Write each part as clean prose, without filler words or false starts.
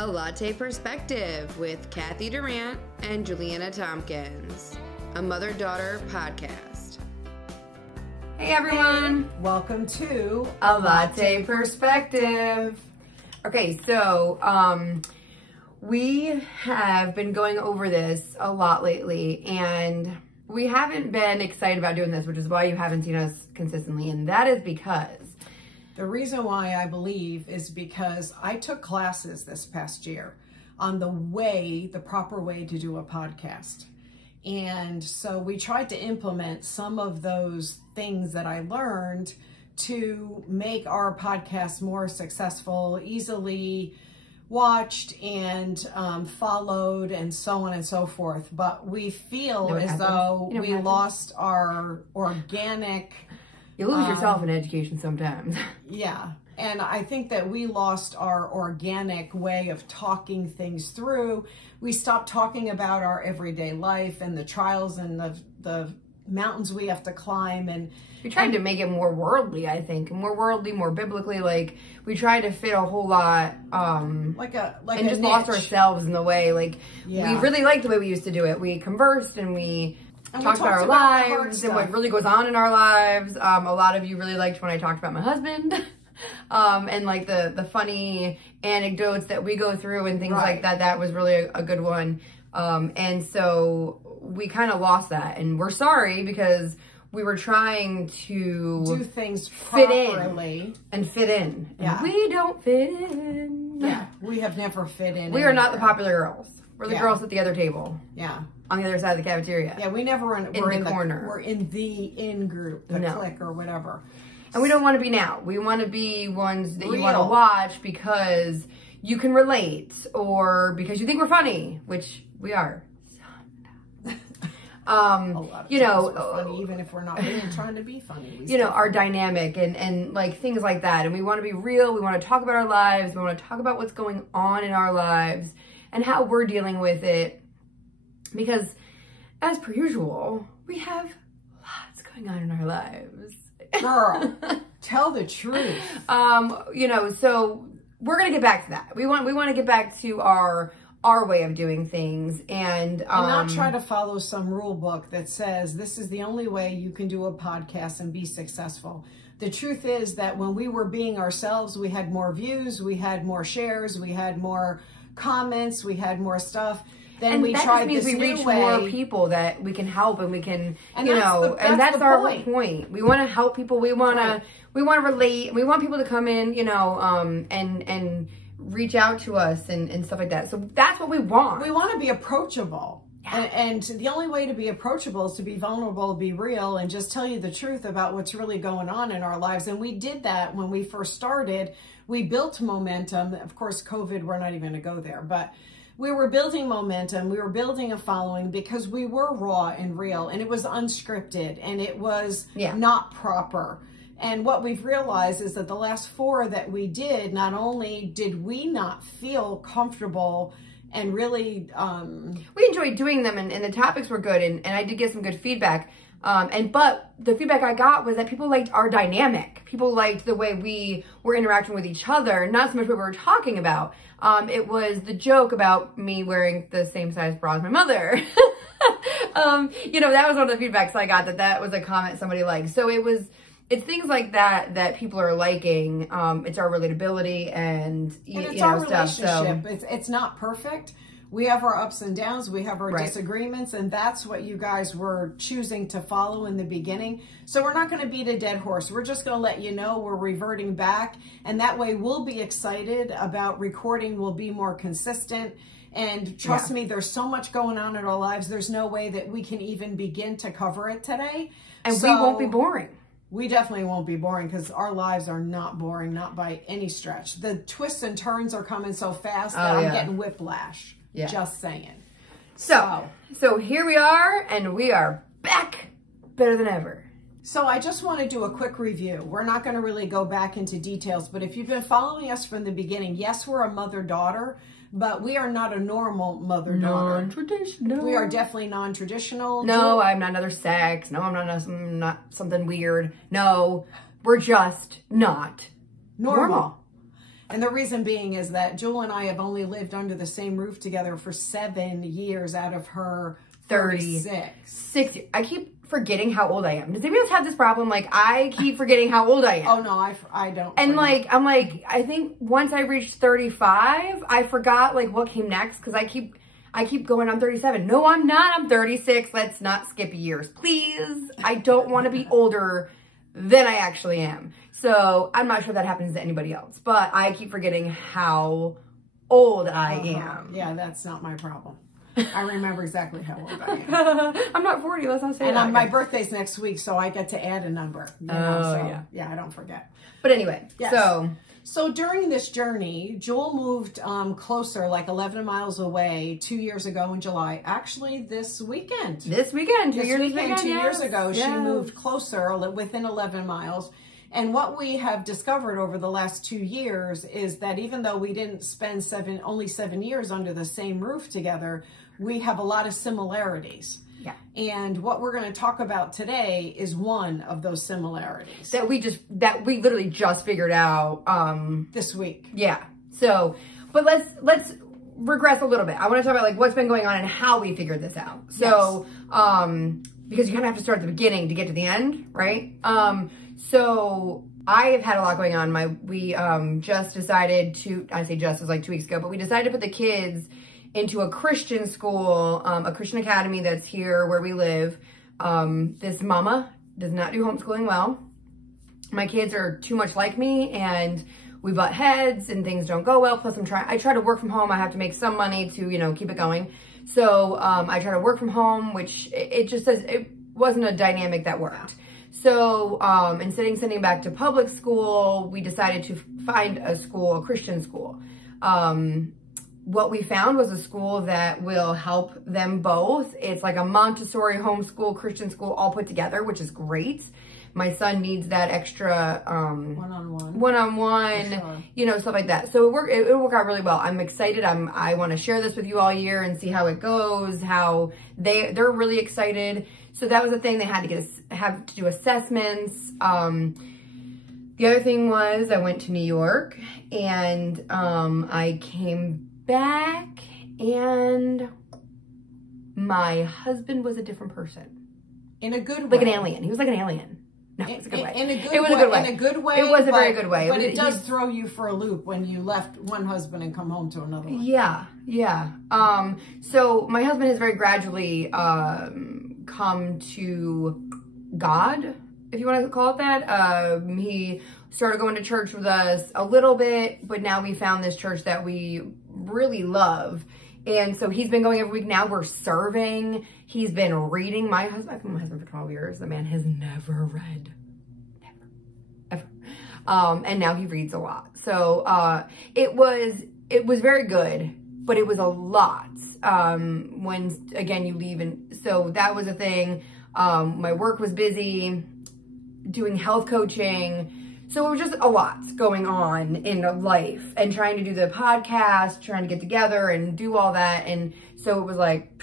A Latte Perspective with Kathy Durant and Juliana Tompkins, a mother-daughter podcast. Hey everyone! Welcome to A Latte Perspective. Okay, so we have been going over this a lot lately, and we haven't been excited about doing this, which is why you haven't seen us consistently, and that is because the reason why I believe is because I took classes this past year on the proper way to do a podcast. And so we tried to implement some of those things that I learned to make our podcast more successful, easily watched and followed, and so on and so forth. But we feel as though we lost our organic... You lose yourself in education sometimes. Yeah. And I think that we lost our organic way of talking things through. We stopped talking about our everyday life and the trials and the mountains we have to climb. And we tried to make it more worldly, I think. More worldly, more biblically. Like, we tried to fit a whole lot. And just lost ourselves in the way. Like, we really liked the way we used to do it. We conversed and we... talked about our lives and what really goes on in our lives. A lot of you really liked when I talked about my husband and like the funny anecdotes that we go through and things like that. That was really a good one. And so we kind of lost that, and we're sorry because we were trying to do things properly and fit in. And we don't fit in. Yeah, we have never fit in. We are not the popular girls. We're the girls at the other table. Yeah. On the other side of the cafeteria. Yeah, we never we're in the corner. We're in the in-group, the clique or whatever. And we don't want to be now. We want to be ones that you want to watch because you can relate or because you think we're funny, which we are. You know, we're funny, even if we're not really trying to be funny. You know, our dynamic and like things like that. And we want to be real. We want to talk about our lives. We want to talk about what's going on in our lives and how we're dealing with it. Because, as per usual, we have lots going on in our lives. Girl, tell the truth. You know, so we're gonna get back to that. We want to get back to our way of doing things, and not try to follow some rule book that says this is the only way you can do a podcast and be successful. The truth is that when we were being ourselves, we had more views, we had more shares, we had more comments, we had more stuff. Then and we that tried just means this we reach way. more people that we can help and we can, you know, and that's our whole point. We want to help people. We want to, relate. We want people to come in, you know, and reach out to us and stuff like that. So that's what we want. We want to be approachable. Yeah. And the only way to be approachable is to be vulnerable, be real, and just tell you the truth about what's really going on in our lives. And we did that when we first started. We built momentum. Of course, COVID, we're not even going to go there, but we were building momentum. We were building a following because we were raw and real, and it was unscripted, and it was not proper. And what we've realized is that the last 4 that we did, not only did we not feel comfortable and really... we enjoyed doing them, and the topics were good, and I did get some good feedback. But the feedback I got was that people liked our dynamic. People liked the way we were interacting with each other, not so much what we were talking about. It was the joke about me wearing the same size bra as my mother. You know, that was one of the feedbacks I got, that was a comment somebody liked. So it's things like that people are liking. It's our relatability and it's our relationship. It's not perfect. We have our ups and downs. We have our disagreements, and that's what you guys were choosing to follow in the beginning. So we're not going to beat a dead horse. We're just going to let you know we're reverting back, and that way we'll be excited about recording. We'll be more consistent, and trust me, there's so much going on in our lives. There's no way that we can even begin to cover it today. And we won't be boring. We definitely won't be boring because our lives are not boring, not by any stretch. The twists and turns are coming so fast that I'm getting whiplash. Yeah. Just saying. So here we are, and we are back better than ever. So I just want to do a quick review. We're not going to really go back into details, but if you've been following us from the beginning, yes, we're a mother-daughter, but we are not a normal mother-daughter. Non-traditional. We are definitely non-traditional. No, I'm not another sex. No, I'm not something weird. No, we're just not normal. And the reason being is that Jewel and I have only lived under the same roof together for 7 years out of her 36. 6. I keep forgetting how old I am. Does anybody else have this problem? Like, I keep forgetting how old I am. Oh, no, I don't. And, like, I'm like, I think once I reached 35, I forgot, like, what came next. Because I keep going on 37. No, I'm not. I'm 36. Let's not skip years. Please. I don't want to be older than I actually am. So, I'm not sure that happens to anybody else. But I keep forgetting how old I am. Yeah, that's not my problem. I remember exactly how old I am. I'm not 40, let's not say that. And my birthday's next week, so I get to add a number. You know, so, yeah, I don't forget. But anyway, yes. So during this journey, Jewel moved closer, like 11 miles away 2 years ago in July. Actually, this weekend. This weekend, 2 years ago, she moved closer within 11 miles. And what we have discovered over the last 2 years is that even though we didn't spend only 7 years under the same roof together, we have a lot of similarities. Yeah. And what we're going to talk about today is one of those similarities. That we literally just figured out this week. Yeah. So, but let's regress a little bit. I want to talk about like what's been going on and how we figured this out. So, because you kind of have to start at the beginning to get to the end, right? So I have had a lot going on. We just decided to, I say just, it was like 2 weeks ago, but we decided to put the kids into a Christian school, a Christian academy that's here where we live. This mama does not do homeschooling well. My kids are too much like me and we butt heads and things don't go well. Plus I try to work from home. I have to make some money to, you know, keep it going. So I try to work from home, which it wasn't a dynamic that worked. So instead of sending back to public school, we decided to find a Christian school. What we found was a school that will help them both. It's like a Montessori homeschool, Christian school all put together, which is great. My son needs that extra one-on-one, sure. You know, stuff like that. So it worked out really well. I'm excited. I want to share this with you all year and see how it goes, how they're really excited. So that was the thing. They had to have to do assessments. The other thing was I went to New York and I came back and my husband was a different person. In a good way. Like an alien. He was like an alien. No, it was a good way. It was a good way. In a good way. It was a very good way. But it does throw you for a loop when you left one husband and come home to another one. Yeah, yeah. So my husband has very gradually come to God, if you want to call it that. He started going to church with us a little bit, but now we found this church that we really love. And so he's been going every week. Now we're serving. He's been reading. I've been my husband for 12 years. The man has never read. Never. Ever. And now he reads a lot. So it was very good, but it was a lot when, again, you leave. And so that was a thing. My work was busy, doing health coaching. So it was just a lot going on in life and trying to do the podcast, trying to get together and do all that. And so it was like,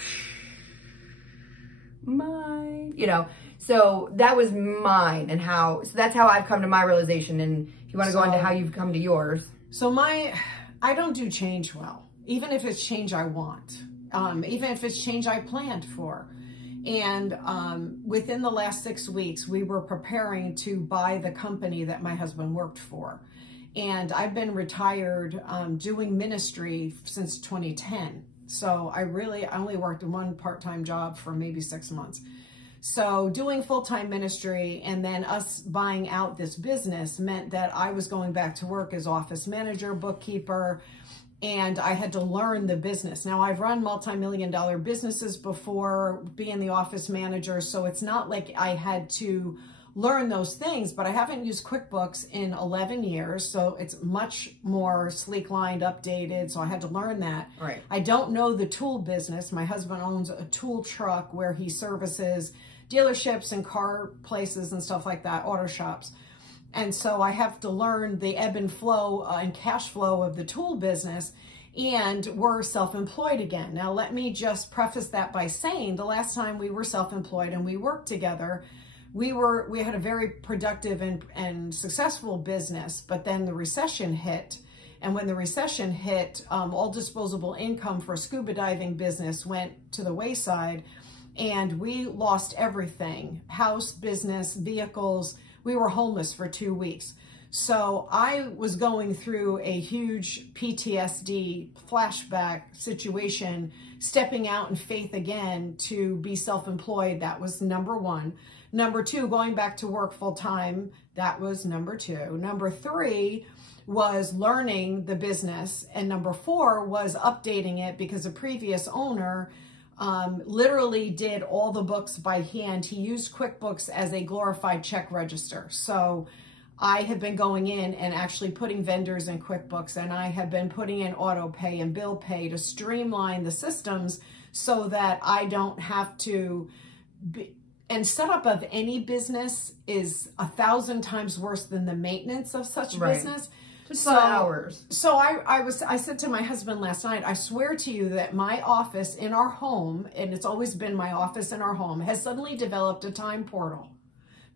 mine, you know, so that was mine and so that's how I've come to my realization. And if you want to go into how you've come to yours. So I don't do change well, even if it's change I want, even if it's change I planned for. And within the last 6 weeks, we were preparing to buy the company that my husband worked for. And I've been retired doing ministry since 2010. So I only worked one part-time job for maybe 6 months. So doing full-time ministry and then us buying out this business meant that I was going back to work as office manager, bookkeeper, and I had to learn the business. Now, I've run multi-million-dollar businesses before, being the office manager, so it's not like I had to learn those things, but I haven't used QuickBooks in 11 years, so it's much more sleek-lined, updated, so I had to learn that. Right. I don't know the tool business. My husband owns a tool truck where he services dealerships and car places and stuff like that, auto shops. And so I have to learn the ebb and flow and cash flow of the tool business, and we're self-employed again. Now, let me just preface that by saying the last time we were self-employed and we worked together, we had a very productive and successful business, but then the recession hit And when the recession hit, all disposable income for a scuba diving business went to the wayside, and we lost everything: house, business, vehicles. We were homeless for 2 weeks. So I was going through a huge PTSD flashback situation, stepping out in faith again to be self-employed. That was number one. Number two, going back to work full time. That was number two. Number three was learning the business. And number four was updating it, because the previous owner literally did all the books by hand. He used QuickBooks as a glorified check register. So I have been going in and actually putting vendors in QuickBooks, and I have been putting in auto pay and bill pay to streamline the systems so that I don't have to be. And setup of any business is 1,000 times worse than the maintenance of such business. Just hours. So I said to my husband last night, I swear to you that my office in our home, and it's always been my office in our home, has suddenly developed a time portal,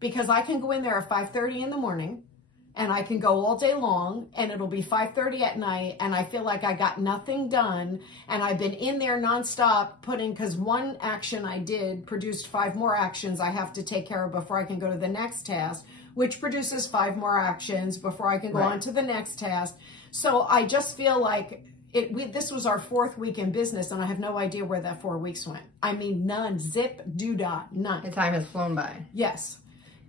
because I can go in there at 5:30 in the morning and I can go all day long, and it'll be 5:30 at night, and I feel like I got nothing done. And I've been in there nonstop putting, because one action I did produced 5 more actions I have to take care of before I can go to the next task, which produces 5 more actions before I can go on to the next task. So I just feel like this was our 4th week in business, and I have no idea where that 4 weeks went. I mean, none, zip, doodah, none. The time has flown by. Yes.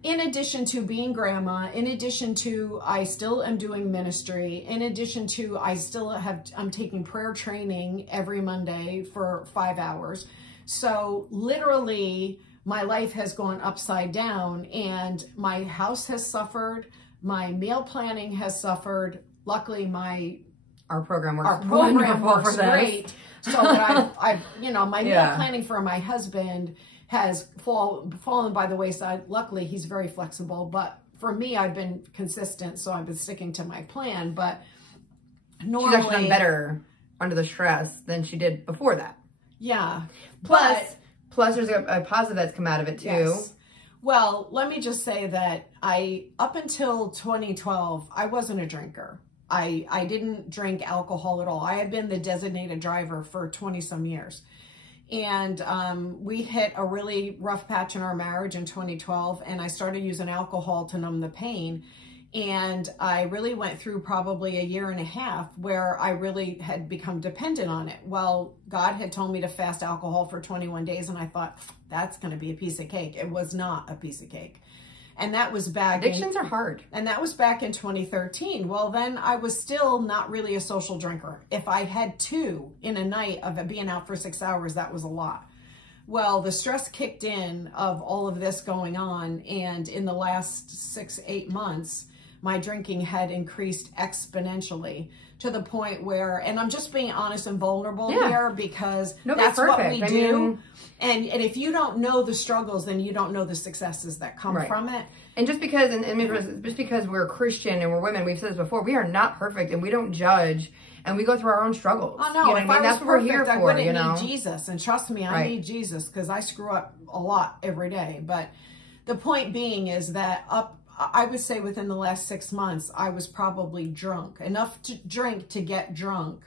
In addition to being grandma, in addition to I still am doing ministry, in addition to I'm taking prayer training every Monday for 5 hours. So literally my life has gone upside down, and my house has suffered. My meal planning has suffered. Luckily our program works great. So that I've my meal planning for my husband has fallen by the wayside. Luckily, he's very flexible. But for me, I've been consistent, so I've been sticking to my plan. But normally, she's actually done better under the stress than she did before that. Yeah. Plus there's a positive that's come out of it too. Yes. Well, let me just say that up until 2012, I wasn't a drinker. I didn't drink alcohol at all. I had been the designated driver for 20 some years. And we hit a really rough patch in our marriage in 2012, and I started using alcohol to numb the pain. And I really went through probably a year and a half where I really had become dependent on it. Well, God had told me to fast alcohol for 21 days, and I thought, that's going to be a piece of cake. It was not a piece of cake. And that was back. Addictions are hard. And that was back in 2013. Well, then I was still not really a social drinker. If I had 2 in a night of being out for 6 hours, that was a lot. Well, the stress kicked in of all of this going on. And in the last 6-8 months, my drinking had increased exponentially to the point where, and I'm just being honest and vulnerable here, because that's what we do. And if you don't know the struggles, then you don't know the successes that come from it. And just because, just because we're Christian and we're women, we've said this before, we are not perfect, and we don't judge, and we go through our own struggles. Oh no, if I was that's perfect, what we're here for, I wouldn't need Jesus. And trust me, I need Jesus, because I screw up a lot every day. But the point being is that I would say within the last 6 months, I was probably drunk, enough to drink to get drunk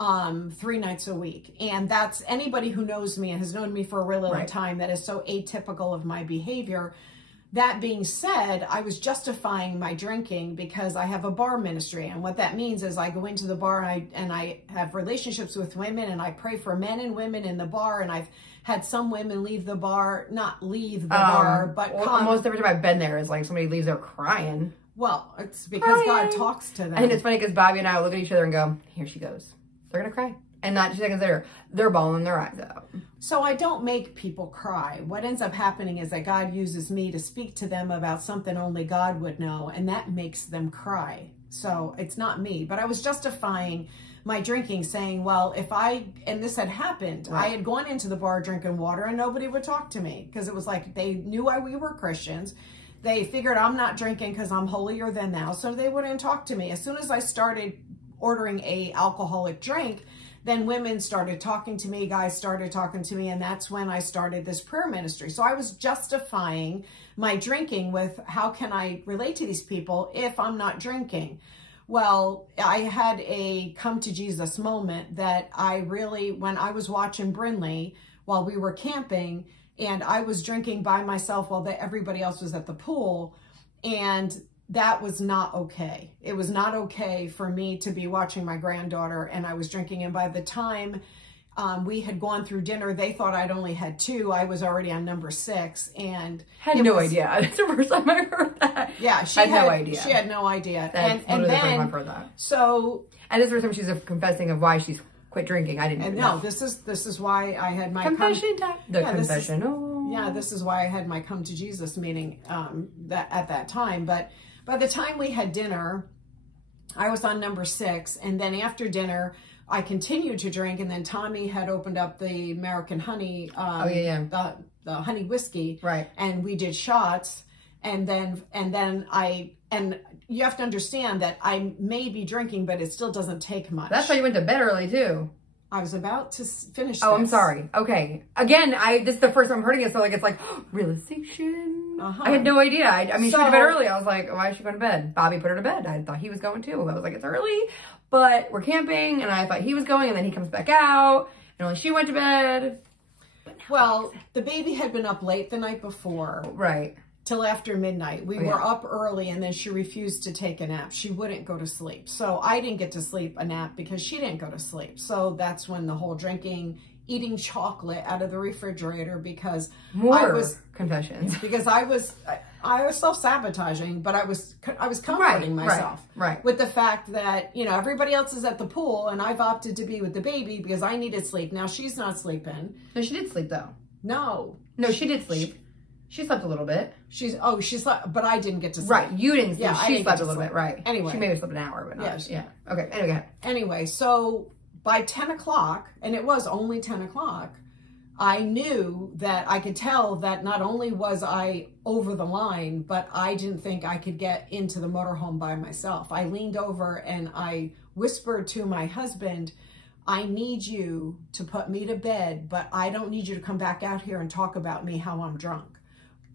3 nights a week. And that's anybody who knows me and has known me for a really long time, that is so atypical of my behavior. That being said, I was justifying my drinking because I have a bar ministry. And what that means is I go into the bar and I have relationships with women, and I pray for men and women in the bar. And I've had some women leave the bar, not leave the bar, but almost every time I've been there is like somebody leaves there crying. Well, it's because God talks to them. And it's funny because Bobby and I look at each other and go, here she goes. They're going to cry. And not 2 seconds later, they're bawling their eyes out. So I don't make people cry. What ends up happening is that God uses me to speak to them about something only God would know, and that makes them cry. So it's not me. But I was justifying my drinking, saying, well, and this had happened, I had gone into the bar drinking water and nobody would talk to me, because it was like they knew we were Christians. They figured I'm not drinking because I'm holier than thou, so they wouldn't talk to me. As soon as I started ordering a alcoholic drink, then women started talking to me, guys started talking to me, and that's when I started this prayer ministry. So I was justifying my drinking with, how can I relate to these people if I'm not drinking? Well, I had a come to Jesus moment that when I was watching Brinley while we were camping, and I was drinking by myself while everybody else was at the pool, and that was not okay. It was not okay for me to be watching my granddaughter and I was drinking. And by the time we had gone through dinner, they thought I'd only had 2. I was already on number 6 and had no idea. That's the first time I heard that. Yeah, she had no idea. She had no idea. That's and then the first time I've heard that. So, and this is the first time she's confessing of why she's quit drinking. I didn't know. No, this is why I had my confession time. Confession. Yeah, this is why I had my come to Jesus meeting at that time. But by the time we had dinner, I was on number 6, and then after dinner, I continued to drink, and then Tommy had opened up the American Honey, the honey whiskey, right? And we did shots, and then you have to understand that I may be drinking, but it still doesn't take much. That's why you went to bed early too. I was about to finish this. Oh, I'm sorry. Okay. Again, this is the first time I'm hearing it, so like it's like realization. I had no idea. I mean, she went to bed early. I was like, why is she going to bed? Bobby put her to bed. I thought he was going too. I was like, it's early, but we're camping, and I thought he was going, and then he comes back out, and only she went to bed. Well, the baby had been up late the night before. Right. Till after midnight. We were up early, and then she refused to take a nap. She wouldn't go to sleep. So I didn't get to sleep a nap because she didn't go to sleep. So that's when the whole drinking, eating chocolate out of the refrigerator because I was confessions. Because I was self-sabotaging, but I was comforting myself with the fact that, you know, everybody else is at the pool and I've opted to be with the baby because I needed sleep. Now she's not sleeping. No, she did sleep though. No, she did sleep. She slept a little bit. She slept, but I didn't get to sleep. Right, you didn't sleep. Yeah, she slept a little bit, right. Anyway. She may have slept an hour, but not. Yeah. Okay, Anyway, so by 10 o'clock, and it was only 10 o'clock, I knew that I could tell that not only was I over the line, but I didn't think I could get into the motorhome by myself. I leaned over and I whispered to my husband, I need you to put me to bed, but I don't need you to come back out here and talk about me how I'm drunk.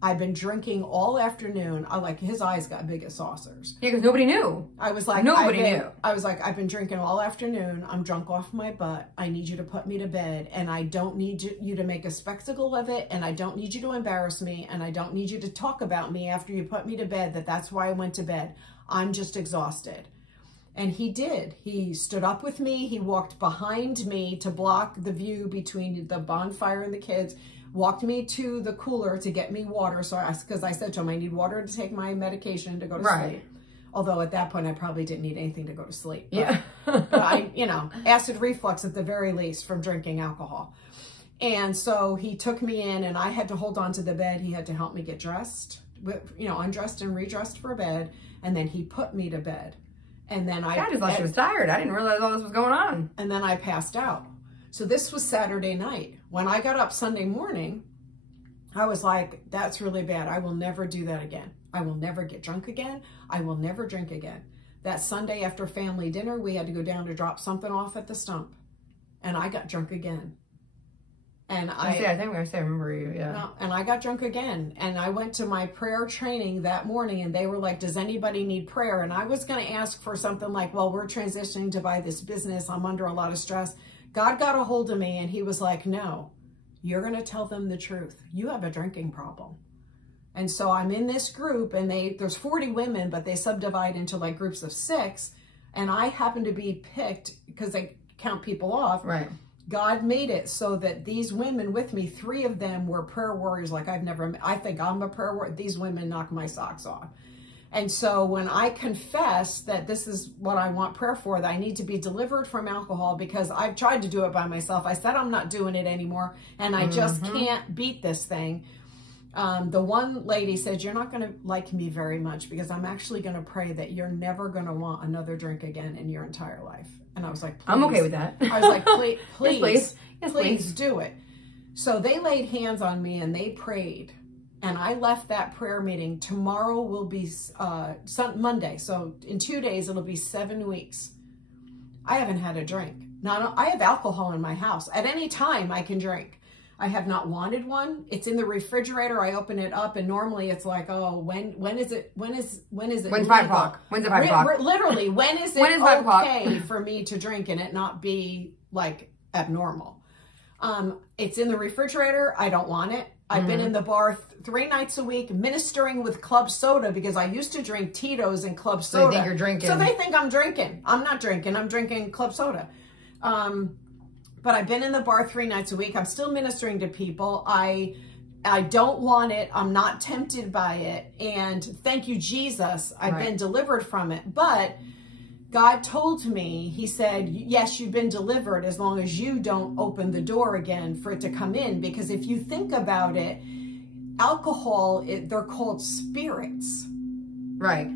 I've been drinking all afternoon. His eyes got big as saucers. Yeah, because nobody knew. I was like, nobody knew. I was like, I've been drinking all afternoon. I'm drunk off my butt. I need you to put me to bed, and I don't need you to make a spectacle of it, and I don't need you to embarrass me, and I don't need you to talk about me after you put me to bed, that's why I went to bed. I'm just exhausted. And he did. He stood up with me. He walked behind me to block the view between the bonfire and the kids, walked me to the cooler to get me water. So because I said to him, I need water to take my medication to go to sleep. Although at that point, I probably didn't need anything to go to sleep. But, but acid reflux at the very least from drinking alcohol. And so he took me in and I had to hold on to the bed. He had to help me get dressed, undressed and redressed for bed. And then he put me to bed. And then I just thought she was tired. I didn't realize all this was going on. And then I passed out. So this was Saturday night. When I got up Sunday morning, I was like, that's really bad. I will never do that again. I will never get drunk again. I will never drink again. That Sunday after family dinner, we had to go down to drop something off at the stump. And I got drunk again. And I remember you, yeah. And I got drunk again. And I went to my prayer training that morning and they were like, does anybody need prayer? And I was going to ask for something like, well, we're transitioning to buy this business. I'm under a lot of stress. God got a hold of me and he was like, no, you're going to tell them the truth. You have a drinking problem. And so I'm in this group and there's 40 women, but they subdivide into like groups of 6. And I happen to be picked because they count people off. Right. God made it so that these women with me, 3 of them were prayer warriors like I've never met. I think I'm a prayer warrior. These women knock my socks off. And so when I confess that this is what I want prayer for, that I need to be delivered from alcohol because I've tried to do it by myself. I said I'm not doing it anymore and I just can't beat this thing. The one lady said, you're not going to like me very much because I'm actually going to pray that you're never going to want another drink again in your entire life. And I was like, please. I'm okay with that. I was like, please, yes, please do it. So they laid hands on me and they prayed. And I left that prayer meeting. Tomorrow will be Monday. So in 2 days, it'll be 7 weeks. I haven't had a drink. I have alcohol in my house. At any time, I can drink. I have not wanted one. It's in the refrigerator. I open it up, and normally it's like, oh, when is it? When's 5 o'clock? When's it 5 o'clock? Literally, when is it okay for me to drink and it not be like abnormal? It's in the refrigerator. I don't want it. I've been in the bar 3 nights a week ministering with club soda because I used to drink Tito's and club soda. So they think you're drinking. So they think I'm drinking. I'm not drinking. I'm drinking club soda. But I've been in the bar 3 nights a week. I'm still ministering to people. I don't want it. I'm not tempted by it. And thank you, Jesus. I've been delivered from it. But God told me, he said, yes, you've been delivered as long as you don't open the door again for it to come in. Because if you think about it, alcohol, they're called spirits. Right.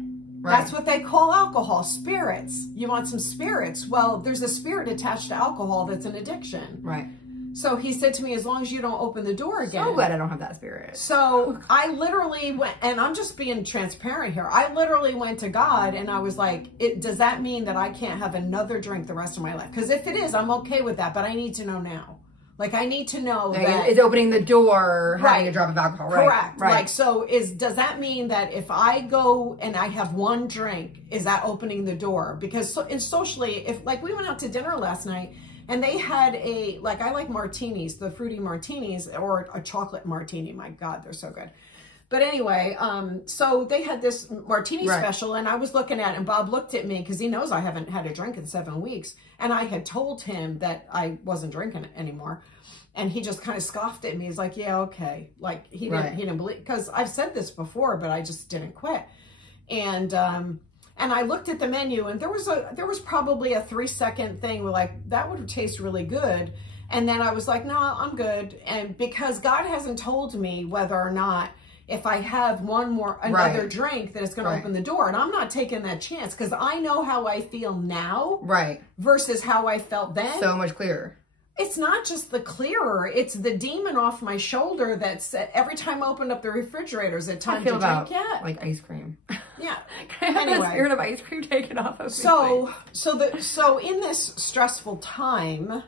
That's what they call alcohol, spirits. You want some spirits. Well, there's a spirit attached to alcohol that's an addiction. Right. So he said to me, as long as you don't open the door again. So glad I don't have that spirit. So I literally went, and I'm just being transparent here. I literally went to God and I was like, does that mean that I can't have another drink the rest of my life? Because if it is, I'm okay with that, but I need to know now. Like, I need to know that it's opening the door, having a drop of alcohol, right? Correct. Right. Like, so does that mean that if I go and I have one drink, is that opening the door? Because socially, if like we went out to dinner last night and they had I like martinis, the fruity martinis, or a chocolate martini. My God, they're so good. But anyway, so they had this martini special, and I was looking at it, and Bob looked at me because he knows I haven't had a drink in 7 weeks. And I had told him that I wasn't drinking it anymore. And he just kind of scoffed at me. He's like, yeah, okay. Like he didn't believe, because I've said this before, but I just didn't quit. And I looked at the menu, and there was probably a 3-second thing where like, that would taste really good. And then I was like, no, I'm good. And because God hasn't told me whether or not if I have another drink, that it's going to open the door. And I'm not taking that chance because I know how I feel now versus how I felt then. So much clearer. It's not just the clearer. It's the demon off my shoulder that said every time I opened up the refrigerator, is it time to drink yet? Like ice cream. Yeah. Can I have the spirit of ice cream taken off of me? So in this stressful time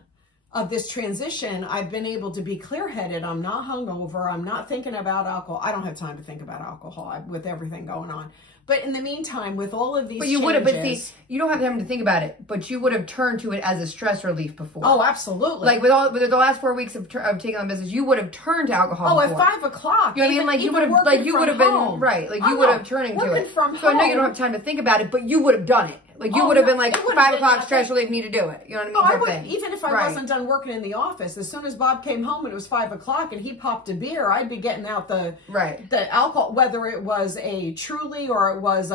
of this transition, I've been able to be clear-headed. I'm not hungover. I'm not thinking about alcohol. I don't have time to think about alcohol with everything going on. But in the meantime, with all of these But you would have, but see, you don't have time to think about it, but you would have turned to it as a stress relief before. Oh, absolutely. Like with the last 4 weeks of taking on business, you would have turned to alcohol before. At 5 o'clock. You know what I mean? Like you would have been, right, like you would have turning to it. So I know you don't have time to think about it, but you would have done it. Like you would have been like 5 o'clock stress relief, need to do it. You know what I mean? I would, even if I wasn't done working in the office, as soon as Bob came home and it was 5 o'clock and he popped a beer, I'd be getting out the alcohol, whether it was a Truly or it was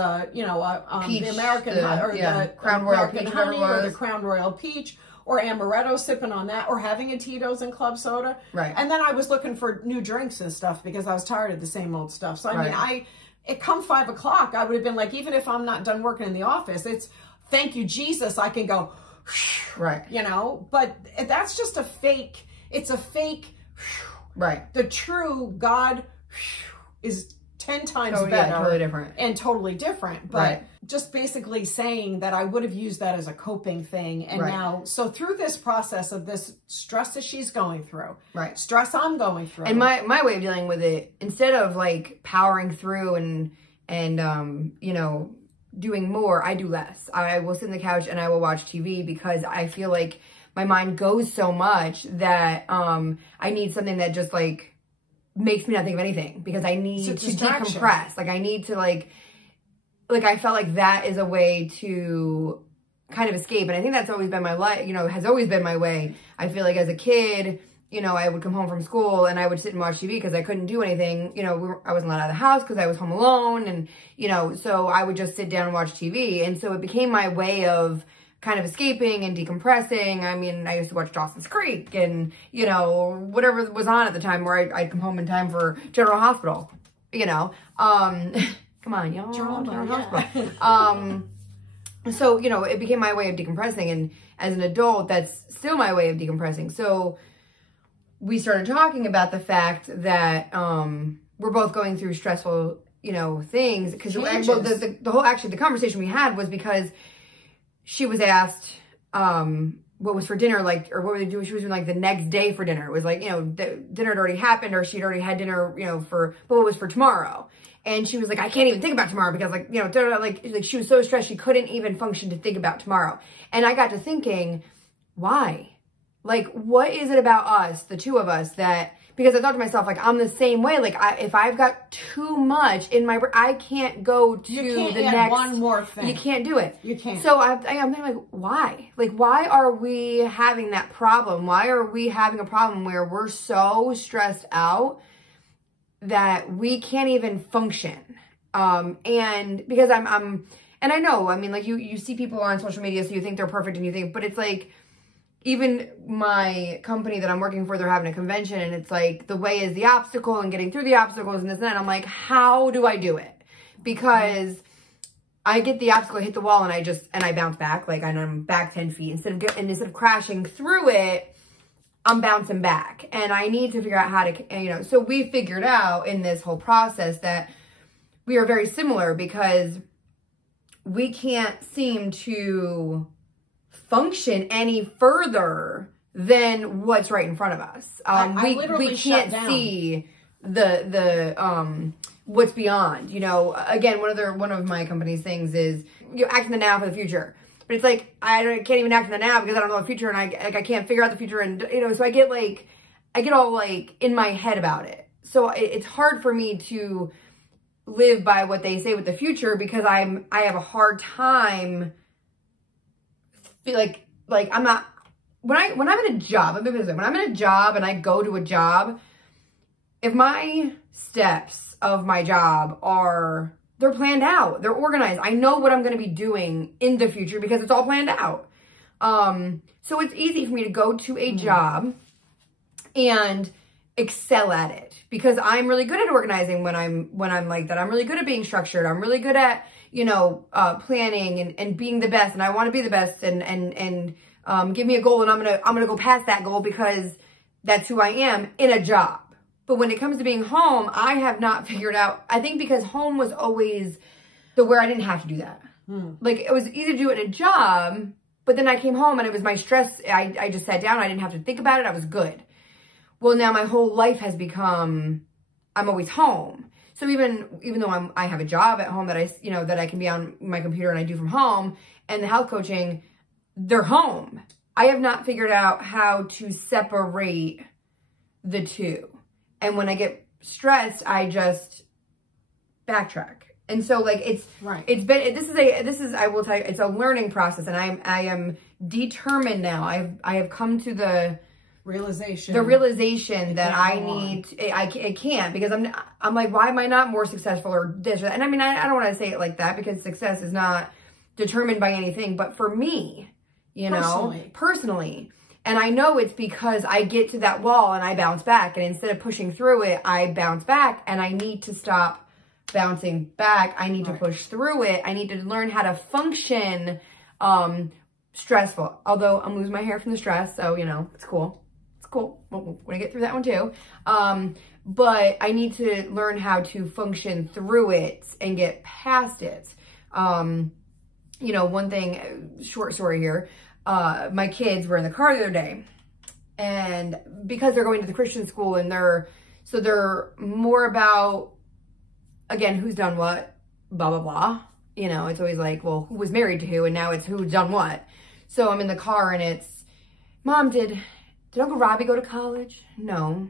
Peach, the American the Crown Royal Peach, honey, or the Crown Royal Peach, or Amaretto, sipping on that, or having a Tito's and club soda. Right. And then I was looking for new drinks and stuff because I was tired of the same old stuff. So I mean, it come 5 o'clock, I would have been like, even if I'm not done working in the office, it's thank you, Jesus, I can go, you know, but that's just a fake. It's a fake. Right. The true God is 10 times better. Yeah, totally different. And totally different. But just basically saying that I would have used that as a coping thing. And now, so through this process of this stress that she's going through, stress I'm going through. And my way of dealing with it, instead of like powering through and you know, doing more, I do less. I will sit on the couch and I will watch TV because I feel like my mind goes so much that I need something that just like makes me not think of anything because I need to decompress. Like I need to like I felt like that is a way to kind of escape. And I think that's always been my life, you know, has always been my way. I feel like as a kid, you know, I would come home from school and I would sit and watch TV because I couldn't do anything. You know, I wasn't allowed out of the house because I was home alone. And, you know, so I would just sit down and watch TV. And so it became my way of kind of escaping and decompressing. I mean, I used to watch Dawson's Creek and, you know, whatever was on at the time where I'd come home in time for General Hospital, you know. Come on, y'all. General Hospital. So, you know, it became my way of decompressing. And as an adult, that's still my way of decompressing. So we started talking about the fact that we're both going through stressful, you know, things. Because the whole, actually, the conversation we had was because she was asked, what was for dinner, like, or what were they doing? She was doing like the next day for dinner. It was like, you know, dinner had already happened, or she'd already had dinner, you know, but what was for tomorrow. And she was like, I can't even think about tomorrow because like, you know, like she was so stressed, she couldn't even function to think about tomorrow. And I got to thinking, why? Like, what is it about us, the two of us, that, because I thought to myself, like, I'm the same way. Like, if I've got too much in my, I can't go to the next. One more thing. You can't do it. You can't. So I'm thinking, like, why? Like, why are we having that problem? Why are we having a problem where we're so stressed out that we can't even function? And because and I know, I mean, like, you see people on social media, so you think they're perfect, and you think, but it's like, even my company that I'm working for, they're having a convention, and it's like, the way is the obstacle and getting through the obstacles and this and that. And I'm like, how do I do it? Because I get the obstacle, hit the wall, and I bounce back, like, and I'm back 10 feet. Instead of crashing through it, I'm bouncing back. And I need to figure out how to, you know, so we figured out in this whole process that we are very similar, because we can't seem to function any further than what's right in front of us. We can't see the what's beyond. You know, again, one of my company's things is, you know, act in the now for the future. But it's like, I can't even act in the now because I don't know the future, and I can't figure out the future, and you know, so I get all like in my head about it. So it's hard for me to live by what they say with the future, because I have a hard time. Like I'm not, when I'm in a job, when I'm in a job and I go to a job, if my steps of my job they're planned out, they're organized, I know what I'm going to be doing in the future because it's all planned out. So it's easy for me to go to a job and excel at it, because I'm really good at organizing when I'm like that. I'm really good at being structured. I'm really good at, you know, planning and being the best, and I want to be the best, and give me a goal, and I'm gonna go past that goal because that's who I am in a job. But when it comes to being home, I have not figured out, I think because home was always where I didn't have to do that. Like, it was easy to do it in a job, but then I came home and it was my stress. I just sat down. I didn't have to think about it. I was good. Well, now my whole life has become, I'm always home. So even though I have a job at home that I can be on my computer and I do from home, and the health coaching, they're home. I have not figured out how to separate the two. And when I get stressed, I just backtrack. And so, like, this is I will tell you, it's a learning process, and I am determined now. I have come to the realization that I can't, because I'm like, why am I not more successful, or this, and I mean, I don't want to say it like that, because success is not determined by anything, but for me, you know, personally. And I know it's because I get to that wall and I bounce back, and instead of pushing through it, I bounce back, and I need to stop bouncing back. I need to push through it. I need to learn how to function stressful, although I'm losing my hair from the stress, so, you know, it's cool. Cool. We're gonna get through that one too. But I need to learn how to function through it and get past it. You know, one thing, short story here, my kids were in the car the other day, and because they're going to the Christian school, and they're more about, again, who's done what, blah, blah, blah. You know, it's always like, well, who was married to who, and now it's who's done what. So I'm in the car, and it's, Mom, did Uncle Robbie go to college? No.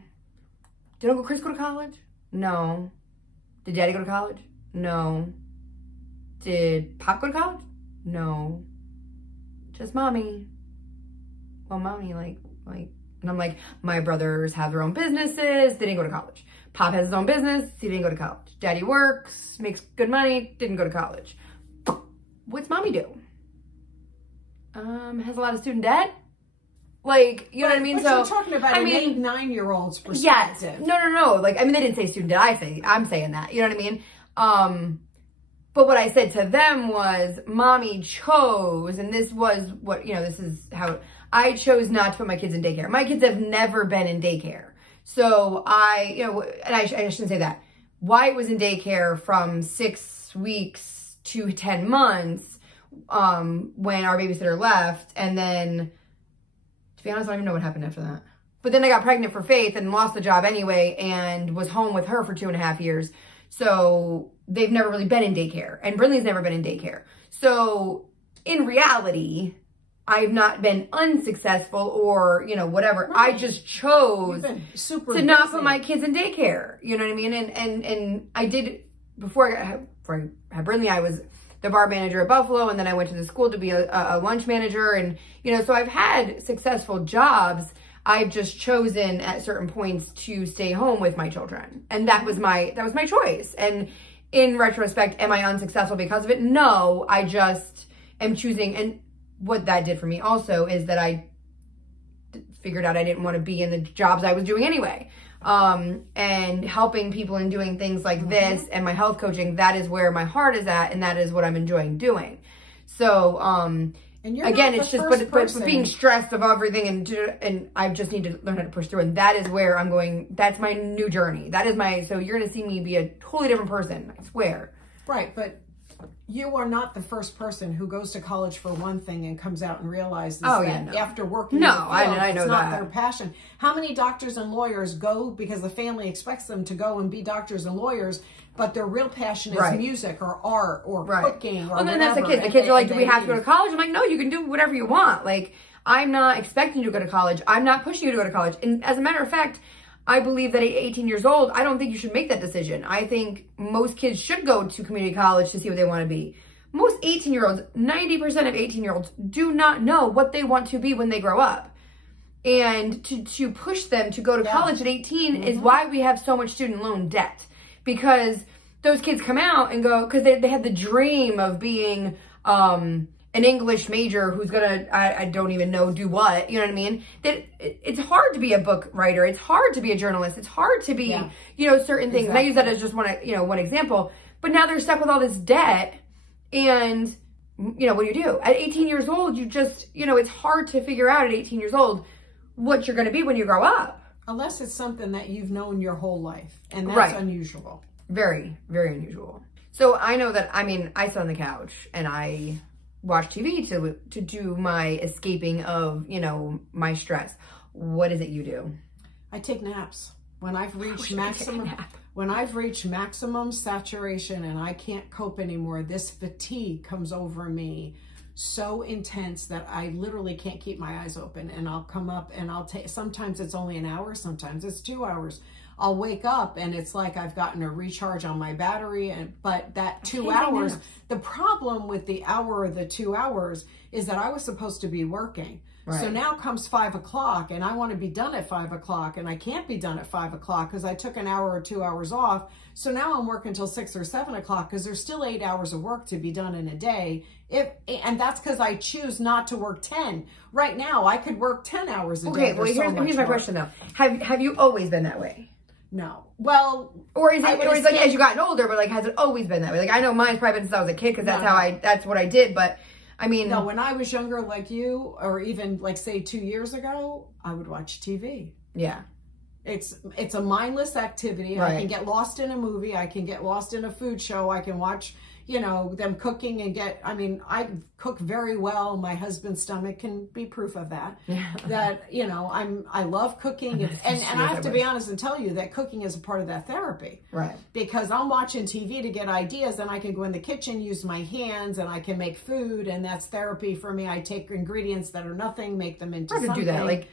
Did Uncle Chris go to college? No. Did Daddy go to college? No. Did Pop go to college? No. Just Mommy. Well, Mommy, like, and I'm like, my brothers have their own businesses. They didn't go to college. Pop has his own business. He didn't go to college. Daddy works, makes good money, didn't go to college. What's Mommy do? Has a lot of student debt. Like, you know what I mean? But so you're talking about an 8, 9-year-old's perspective. Yes. No. Like, I mean, they didn't say student debt. I'm saying that. You know what I mean? But what I said to them was, Mommy chose, and this was what, you know, this is how I chose not to put my kids in daycare. My kids have never been in daycare. So you know, and I shouldn't say that. Wyatt was in daycare from 6 weeks to 10 months when our babysitter left, and then be honest, I don't even know what happened after that. But then I got pregnant for Faith and lost the job anyway and was home with her for 2.5 years. So they've never really been in daycare. And Brinley's never been in daycare. So in reality, I've not been unsuccessful or, you know, whatever. Right. I just chose to not put my kids in daycare. You know what I mean? And I did, before I had Brinley, I was the bar manager at Buffalo, and then I went to the school to be a lunch manager. And, you know, so I've had successful jobs. I've just chosen at certain points to stay home with my children. And that was my choice. And in retrospect, am I unsuccessful because of it? No, I just am choosing. And what that did for me also is that I figured out I didn't want to be in the jobs I was doing anyway. And helping people and doing things like this and my health coaching, that is where my heart is at, and that is what I'm enjoying doing. So, and again, it's just, but being stressed of everything and I just need to learn how to push through. And that is where I'm going. That's my new journey. That is so you're going to see me be a totally different person, I swear. Right. But you are not the first person who goes to college for one thing and comes out and realizes after working I know it's not that. their passion. How many doctors and lawyers go because the family expects them to go and be doctors and lawyers, but their real passion is music or art or cooking or well, then that's the kids. The kids are like, do we have to go to college? I'm like, no, you can do whatever you want. Like, I'm not expecting you to go to college. I'm not pushing you to go to college. And as a matter of fact, I believe that at 18 years old, I don't think you should make that decision. I think most kids should go to community college to see what they want to be. Most 18-year-olds, 90% of 18-year-olds do not know what they want to be when they grow up. And to push them to go to college at 18 is why we have so much student loan debt. Because those kids come out and go, because they had the dream of being an English major who's gonna, I don't even know, do what, you know what I mean? That it's hard to be a book writer. It's hard to be a journalist. It's hard to be, you know, certain things. Exactly. And I use that as just one example. But now they're stuck with all this debt. And, you know, what do? At 18 years old, you just, you know, it's hard to figure out at 18 years old what you're going to be when you grow up. Unless it's something that you've known your whole life. And that's unusual. Very, very unusual. So I know that, I mean, I sit on the couch and I watch TV to do my escaping of, you know, my stress. What is it you do? I take naps. When I've reached maximum saturation and I can't cope anymore, this fatigue comes over me so intense that I literally can't keep my eyes open. And I'll come up and I'll take, sometimes it's only an hour, sometimes it's 2 hours. I'll wake up and it's like I've gotten a recharge on my battery. But that 2 hours, the problem with the hour or the 2 hours is that I was supposed to be working. Right. So now comes 5 o'clock and I want to be done at 5 o'clock and I can't be done at 5 o'clock because I took an hour or 2 hours off. So now I'm working until 6 or 7 o'clock because there's still 8 hours of work to be done in a day. And that's because I choose not to work 10. Right now, I could work 10 hours a day. Okay, well, here's my question though. Have you always been that way? No. Well, or is it like as you gotten older, but like has it always been that way? Like I know mine's probably been since I was a kid because that's what I did, but I mean, no, when I was younger like you, or even like say 2 years ago, I would watch TV. Yeah. It's a mindless activity. Right. I can get lost in a movie. I can get lost in a food show. I can watch, you know, them cooking and I cook very well. My husband's stomach can be proof of that. Yeah. That, you know, I love cooking. And I have to be honest and tell you that cooking is a part of that therapy. Right. Because I'm watching TV to get ideas and I can go in the kitchen, use my hands, and I can make food, and that's therapy for me. I take ingredients that are nothing, make them into something. I could do that. Like,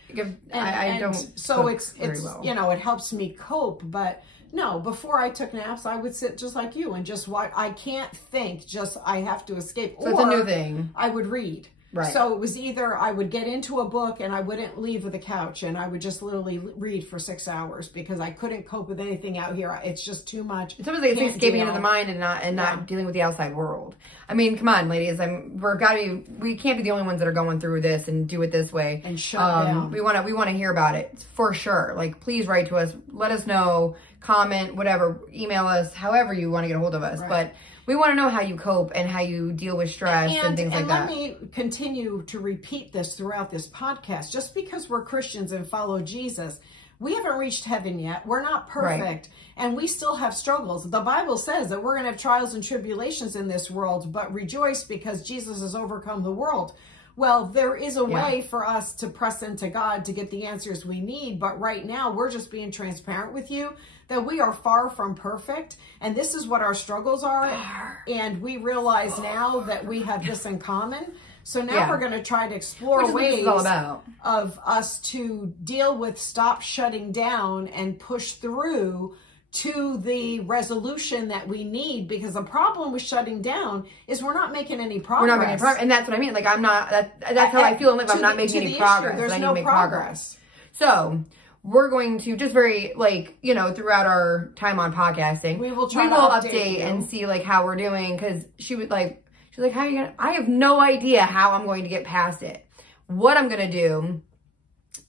I don't so it's well. You know, it helps me cope, but no, before I took naps, I would sit just like you and just watch. I can't think, just I have to escape. So it's a new thing. I would read. Right. So it was either I would get into a book and I wouldn't leave the couch and I would just literally read for 6 hours because I couldn't cope with anything out here. It's just too much. It's almost like it's escaping into the mind and not dealing with the outside world. I mean, come on, ladies. We can't be the only ones that are going through this and do it this way. And shut down. We want to hear about it for sure. Like, please write to us. Let us know. Comment, whatever. Email us. However you want to get a hold of us. Right. But we want to know how you cope and how you deal with stress and things like that. And let me continue to repeat this throughout this podcast. Just because we're Christians and follow Jesus, we haven't reached heaven yet. We're not perfect. Right. And we still have struggles. The Bible says that we're going to have trials and tribulations in this world, but rejoice because Jesus has overcome the world. Well, there is a way for us to press into God to get the answers we need. But right now, we're just being transparent with you that we are far from perfect. And this is what our struggles are. And we realize now that we have this in common. So now we're going to try to explore ways of us to deal with stop shutting down and push through to the resolution that we need, because the problem with shutting down is we're not making any progress. We're not making any progress. And that's what I mean. Like, I'm not, that's how I feel in life. I'm not making any progress. There's no progress. So we're going to just very, like, you know, throughout our time on podcasting, we will update and see like how we're doing. Cause she was like, how are you gonna, I have no idea how I'm going to get past it. What I'm going to do,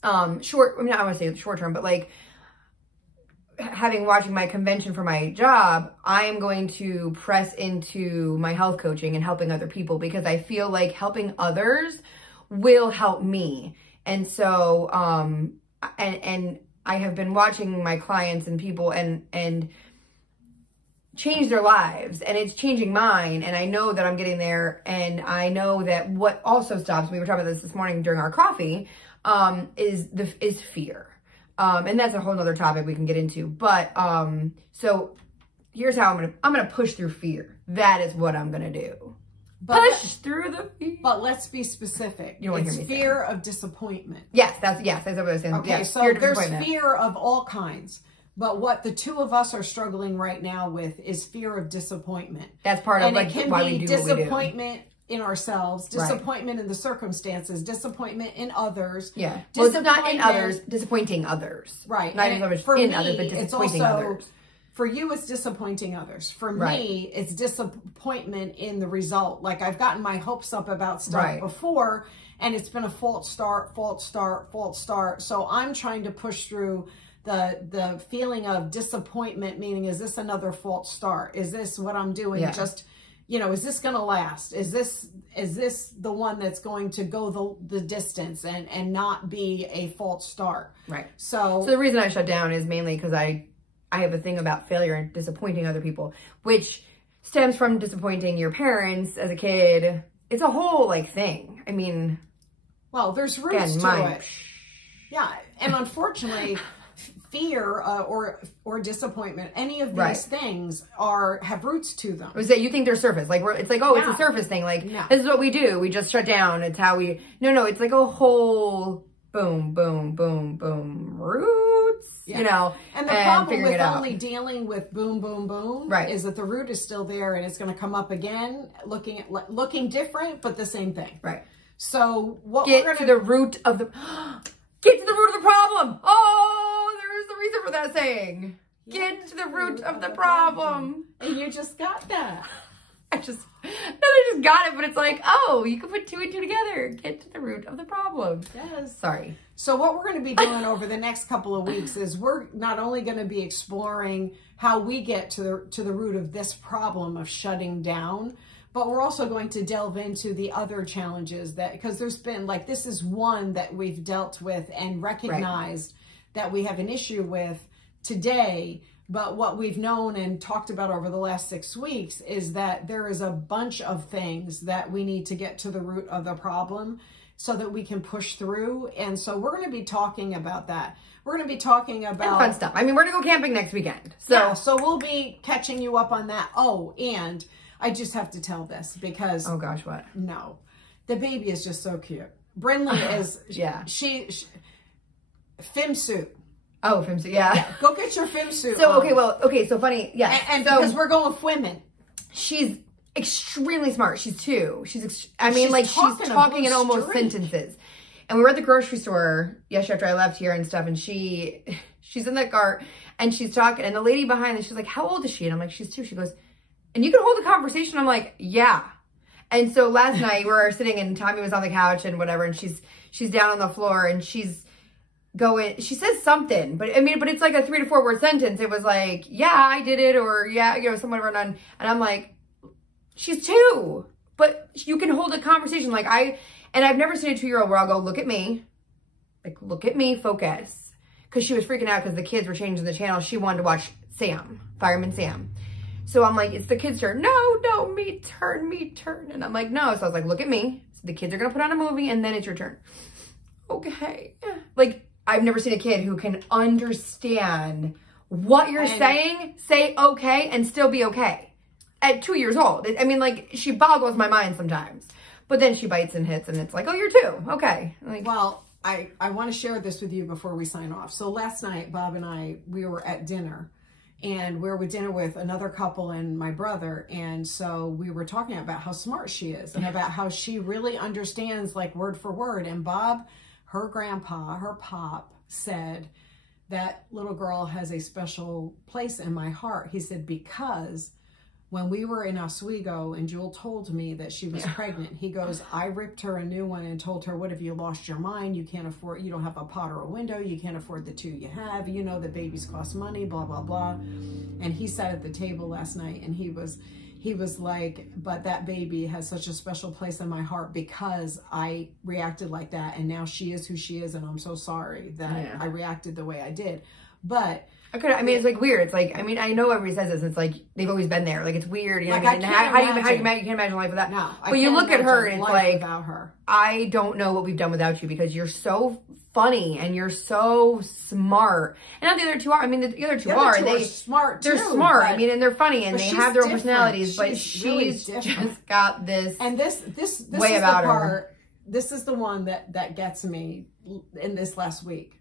I mean, I want to say short term, but like, watching my convention for my job, I am going to press into my health coaching and helping other people, because I feel like helping others will help me. And so, and I have been watching my clients and people and change their lives, and it's changing mine. And I know that I'm getting there. And I know that what also stops me, we were talking about this morning during our coffee, is fear. And that's a whole nother topic we can get into. But, so here's how I'm going to push through fear. That is what I'm going to do. Push through the fear. But let's be specific. You don't want to hear me fear of disappointment. Yes, that's what I was saying. Okay, so there's fear of all kinds. But what the two of us are struggling right now with is fear of disappointment. That's part of like why we do what we do. Disappointment in ourselves, disappointment in the circumstances, disappointment in others. Yeah. Well, it's not in others, disappointing others. Right. Not in others, in others, but disappointing others. For you, it's disappointing others. For me, it's disappointment in the result. Like, I've gotten my hopes up about stuff before, and it's been a false start. So I'm trying to push through the feeling of disappointment, meaning, is this another false start? Is this what I'm doing just, you know, is this going to last? Is this the one that's going to go the distance and not be a false start? Right. So the reason I shut down is mainly because I have a thing about failure and disappointing other people, which stems from disappointing your parents as a kid. It's a whole like thing. I mean, well, there's roots to it. Yeah. And unfortunately, fear or disappointment, any of these things have roots to them. Was that you think they're surface? Like it's like, oh, it's a surface thing. Like this is what we do. We just shut down. It's how we. No. It's like a whole boom, boom, boom, boom roots. You know, and the problem with only dealing with boom, boom, boom, is that the root is still there, and it's going to come up again, looking different, but the same thing. Right. So what we're going to the root of the get to the root of the problem. Oh, there's the reason for that saying. Get to the root of the problem. And you just got that. I just got it, but it's like, oh, you can put two and two together. Get to the root of the problem. Yes. Sorry. So what we're going to be doing over the next couple of weeks is we're not only going to be exploring how we get to the root of this problem of shutting down, but we're also going to delve into the other challenges because there's been this is one that we've dealt with and recognized that we have an issue with today. But what we've known and talked about over the last 6 weeks is that there is a bunch of things that we need to get to the root of the problem so that we can push through. And so we're going to be talking about that. We're going to be talking about fun stuff. I mean, we're going to go camping next weekend. So we'll be catching you up on that. Oh, and I just have to tell this because... Oh, gosh, what? No. The baby is just so cute. Brinley is... She FimSuit. Oh, FimSuit, yeah. Go get your FimSuit. So, so funny, yes. And because we're going swimming. She's extremely smart. She's 2. She's talking in almost sentences. And we were at the grocery store yesterday after I left here and stuff, and she's in the cart, and she's talking, and the lady behind her, she's like, how old is she? And I'm like, she's 2. She goes, and you can hold a conversation? I'm like, yeah. And so last night we were sitting, and Tommy was on the couch and whatever, and she's down on the floor, and she says something, but it's like a 3 to 4 word sentence. It was like, yeah, I did it, or yeah, someone or none. And I'm like, she's 2, but you can hold a conversation. I've never seen a 2-year-old where I'll go, look at me, focus. Cause she was freaking out because the kids were changing the channel. She wanted to watch Fireman Sam. So I'm like, it's the kids' turn. No, me turn. And I'm like, no. So I was like, look at me. the kids are going to put on a movie and then it's your turn. Okay. Like, I've never seen a kid who can understand what you're saying, say okay, and still be okay. At 2 years old. I mean, like, she boggles my mind sometimes. But then she bites and hits and it's like, oh, you're 2. Okay. Like, well, I want to share this with you before we sign off. So last night, Bob and I, we were at dinner. And we were with dinner with another couple and my brother. And so we were talking about how smart she is and about how she really understands, like, word for word. And Bob, her grandpa, her pop, said, that little girl has a special place in my heart. He said, because when we were in Oswego and Jewel told me that she was pregnant, he goes, I ripped her a new one and told her, what if you lost your mind? You can't afford, you don't have a pot or a window. You can't afford the 2 you have. You know that babies cost money, blah, blah, blah. And he sat at the table last night and he was like, but that baby has such a special place in my heart because I reacted like that. And now she is who she is. And I'm so sorry that I reacted the way I did. But I mean, it's like weird. It's like, I mean, I know everybody says this. And it's like they've always been there. Like, it's weird. You know what I mean? How do you can't imagine life without? No, but you look at her and it's like, without her. I don't know what we've done without you because you're so funny and you're so smart. And not the other two are. I mean, the other two are. They're smart too. They're smart. I mean, and they're funny and they have their own personalities. But she's just got this. And this way is about the part. her. This is the one that gets me in this last week.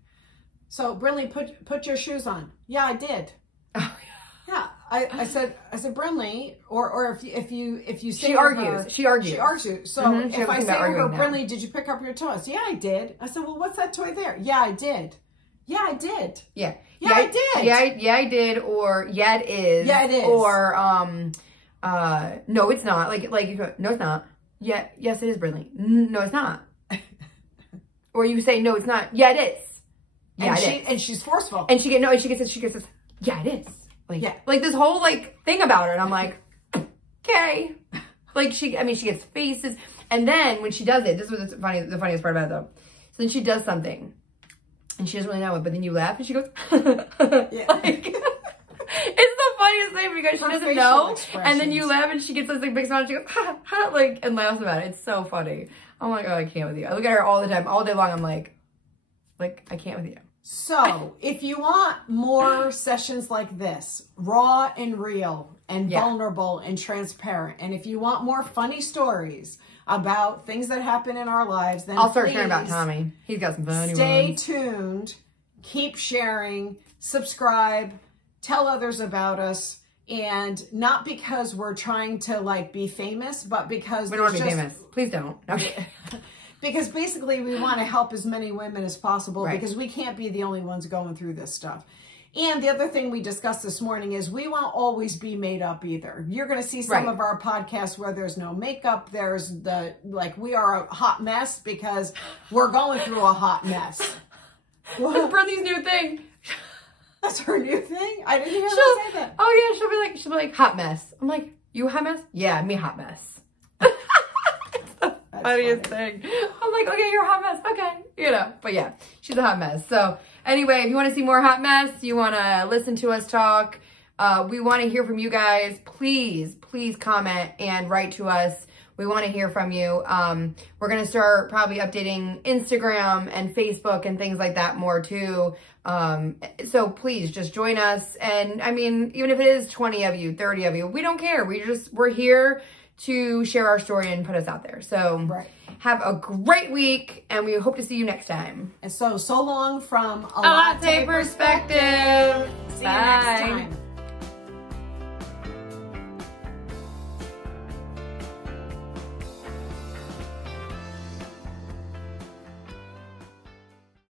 So, Brinley, put your shoes on. Yeah, I did. Oh, yeah. I said, Brinley, or if you say she argues. She argues. So if I say to her, Brinley, did you pick up your toys? Yeah, I did. I said, well, what's that toy there? Yeah, I did. Yeah, I did. Yeah. Yeah, I did. Yeah, I did. Or yeah, it is. Yeah, it is. Or no, it's not. Like you go, no, it's not. Yeah, yes, it is, Brinley. No, it's not. Or you say, no, it's not. Yeah, it is. Yeah, and she's forceful. And she gets this, yeah, it is. Like, like this whole like thing about her. And I'm like, okay. Like she gets faces. And then when she does it, this was the funniest part about it though. So then she does something and she doesn't really know it, but then you laugh and she goes, yeah. Like, it's the funniest thing because she doesn't know. And then you laugh and she gets this like big smile and she goes, ha, ha, like, and laughs about it. It's so funny. I'm like, oh, I can't with you. I look at her all the time, all day long. I'm like, I can't with you. So, if you want more sessions like this, raw and real and vulnerable and transparent, and if you want more funny stories about things that happen in our lives, then I'll start sharing about Tommy. He's got some funny Stay tuned. Keep sharing. Subscribe. Tell others about us. And not because we're trying to like be famous, but because we don't want to be famous. Please don't. Okay. Because basically we want to help as many women as possible because we can't be the only ones going through this stuff. And the other thing we discussed this morning is we won't always be made up either. You're going to see some of our podcasts where there's no makeup. There's we are a hot mess because we're going through a hot mess. That's Brinley's new thing. That's her new thing? I didn't hear her say that. Oh yeah, she'll be like, hot mess. I'm like, you a hot mess? Yeah, me a hot mess. Funniest thing. I'm like, okay, you're a hot mess. Okay. You know, but yeah, she's a hot mess. So anyway, if you want to see more hot mess, you want to listen to us talk, we want to hear from you guys. Please comment and write to us. We want to hear from you. We're going to start probably updating Instagram and Facebook and things like that more too. So please just join us. And I mean, even if it is 20 of you, 30 of you, we don't care. We're here to share our story and put us out there. So have a great week and we hope to see you next time. And so long from a latte perspective. See you next time.